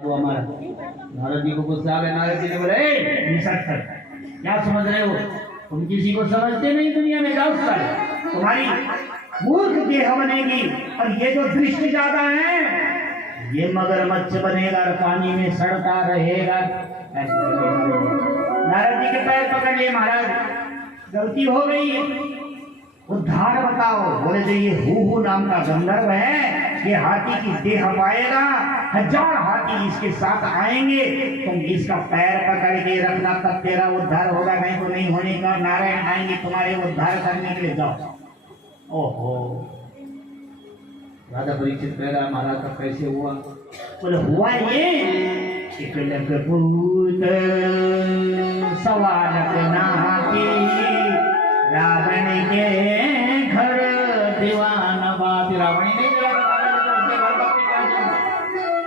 वो हमारा नारद जी को गुस्सा आ गया। नारद जी ने बोला, निषाद कर, क्या समझ रहे हो तुम? किसी को समझते नहीं दुनिया में, जाओ साले, तुम्हारी मूर्ख देह बनेगी। और ये जो दृष्टि ज्यादा है ये मगरमच्छ बनेगा और पानी में सड़ता रहेगा। नारद जी के पैर पकड़ लिए, महाराज गलती हो गई है, उद्धार बताओ। बोले जो ये हू नाम का गंधर्व है, ये हाथी की देह पाएगा, 1000 हाथी इसके साथ आएंगे, तुम इसका पैर पकड़ के रखना, तब तेरा उद्धार होगा, नहीं तो नहीं होने का। नारायण आएंगे तुम्हारे उद्धार करने के लिए, जाओ। ओहो, राजा परीक्षित कह रहा महाराज का कैसे हुआ? बोले हुआ ये भूत सवालक नाती रावण के घर दीवान बात। रावण नहीं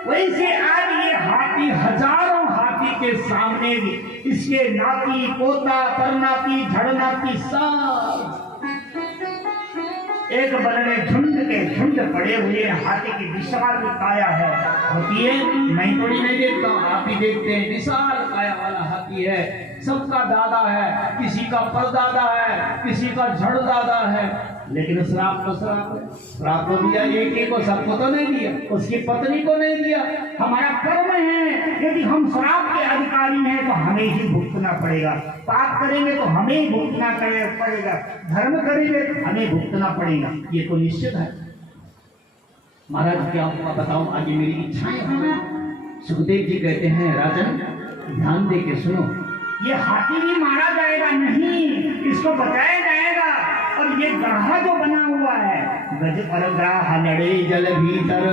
वैसे आज ये हाथी, हजारों हाथी के सामने इसके नाती पोता परनाती झड़नाती सब एक बनने झुंड के झुंड पड़े हुए हाथी की विशाल काया है। होती है, मैं थोड़ी नहीं देखता हूँ, आप ही देखते हैं, विशाल काया वाला हाथी है। सबका दादा है, किसी का परदादा है, किसी का झड़ दादा है, लेकिन श्राप तो श्राप तो दिया एक को, सबको तो नहीं दिया, उसकी पत्नी को नहीं दिया। हमारा कर्म है, यदि हम श्राप के अधिकारी हैं तो हमें ही भुगतना पड़ेगा। पाप करेंगे तो हमें ही भुगतना पड़ेगा, धर्म करेंगे तो हमें भुगतना पड़ेगा, ये तो निश्चित है। महाराज क्या बताऊं, आगे मेरी इच्छाएं हैं। सुखदेव जी कहते हैं, राजन ध्यान दे के सुनो, ये हाथी भी मारा जाएगा नहीं, इसको बचाया जाएगा। और ये गढ़ा जो बना हुआ है, गज पर ग्राह लड़े जल भीतर,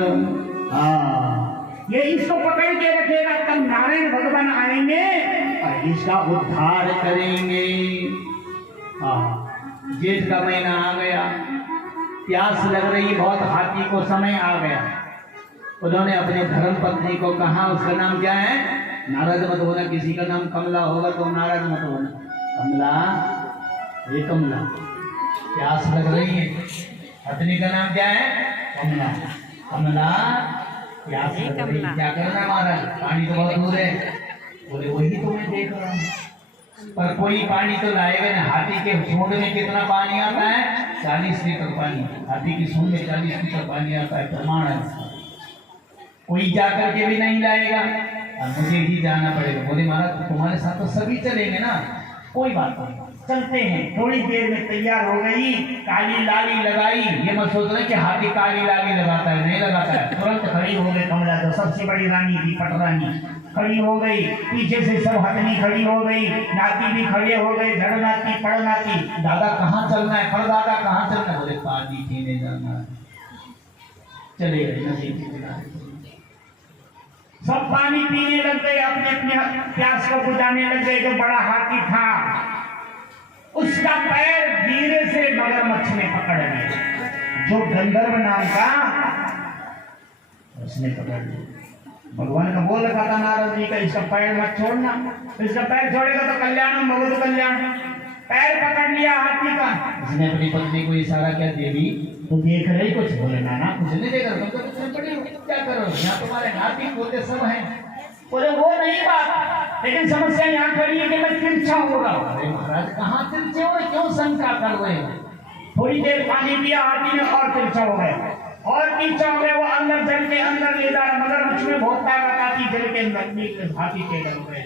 ये इसको पकड़ के रखेगा, तब नारायण भगवान आएंगे और इसका उद्धार करेंगे। जेठ का महीना आ गया, प्यास लग रही बहुत, हाथी को समय आ गया। उन्होंने अपने धर्म पत्नी को कहा, उसका नाम क्या है? नारद मत होना, किसी का नाम कमला होगा तो नारद मत होना। कमला, ये कमला, प्यास लग रही है, पत्नी का नाम क्या है? कमला। कमला, प्यास लग रही है, क्या करना महाराज? पानी तो बहुत दूर है। बोले वही तो मैं देख रहा हूँ, पर कोई पानी तो लाएगा ना। हाथी के सूंड में कितना पानी आता है? 40 लीटर पानी। हाथी की सूंड में 40 लीटर पानी आता है, प्रमाण है। कोई जाकर के भी नहीं लाएगा, मुझे ही जाना पड़ेगा। बोले महाराज तुम्हारे साथ तो सभी चलेंगे ना, कोई बात नहीं, चलते हैं। थोड़ी देर में तैयार हो गई, काली लाली लगाई। ये मत सोच रहे कि हाथी काली लाली लगाता है, नहीं लगाता है। तुरंत खड़ी हो गई कमला, जो सबसे बड़ी रानी थी, पटरानी खड़ी हो गई, पीछे से सब हथनी खड़ी हो गई, नाती भी खड़े हो गए, झड़नाती पड़नाती। दादा कहाँ चलना है? परदादा कहाँ चलना है? बोले पानी पीने जाना है। चले गए नदी के किनारे, सब पानी पीने लग गए, अपने अपने प्यास को बुझाने लग गए। जो बड़ा हाथी था उसका पैर धीरे से मगरमच्छ ने पकड़ लिया, जो गंधर्व नाम का, उसने पकड़ लिया। भगवान का बोल रखा था नारद जी का, इसका पैर मत छोड़ना, इसका पैर छोड़ेगा तो कल्याण भगवत कल्याण। पैर पकड़ लिया हाथी का। उसने अपनी पत्नी को इशारा किया, देवी तो देख रही कुछ? बोले नाना कुछ नहीं देख रहा, तुम तो पड़ी हो, क्या करो, यहाँ तुम्हारे नाती पोते सब हैं। बोले वो नहीं बात, लेकिन समस्या यहाँ खड़ी है कि मैं तिरछा हो रहा हूँ। अरे महाराज कहाँ तिरछे हो, क्यों शंका कर रहे हो? थोड़ी देर पानी पिया हाथी ने और तिरछा हो गए, और तिरछा हो गए। वो अंदर जल के अंदर ले जा रहा, मगरमच्छ में बहुत ताकत आती, जल के अंदर हाथी के डर गए।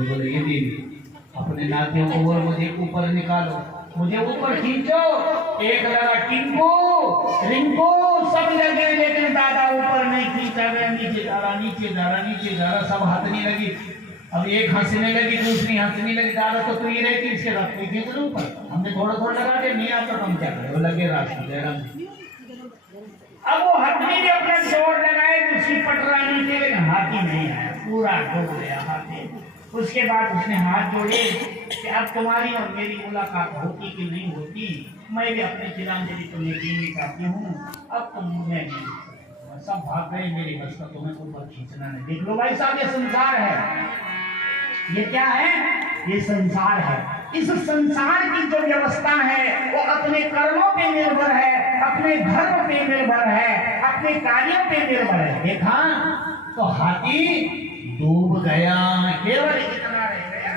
बोले ये देवी अपने नातियों को और मुझे ऊपर निकालो, मुझे ऊपर खींचो। एक लगा टिंकू रिंकू सब लगे, लेकिन दादा ऊपर नहीं खींचा गया, नीचे जा रहा, नीचे जा रहा, नीचे जा रहा। सब हंसने लगी, अब एक हंसने लगी, दूसरी हंसने लगी। दादा तो ये रहती, इसके रास्ते खींच लो ऊपर, हमने थोड़ा थोड़ा लगा के नहीं आता, तुम क्या करो? लगे रास्ते। अब वो हथनी ने अपना जोर लगाए, दूसरी पटरानी के, लेकिन हाथी नहीं आया, पूरा डूब गया हाथी। उसके बाद उसने हाथ जोड़े कि अब तुम्हारी और मेरी मुलाकात होती कि नहीं होती, मैं भी अपने तिलांजलि तुम्हें देनी चाहती हूँ, अब तुम मुझे नहीं। सब भाग गए, मेरी बस का तुम्हें ऊपर खींचना नहीं। देख लो भाई साहब, ये संसार है, ये क्या है? ये संसार है। इस संसार की जो व्यवस्था है वो अपने कर्मों पे निर्भर है, अपने धर्म पे निर्भर है, अपने कार्यों पे निर्भर है। देखा तो हाथी डूब गया, केवल इतना रह गया,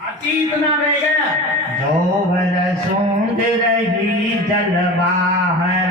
हाथी इतना रह गया। जो भर सूंद रही जल बाहर,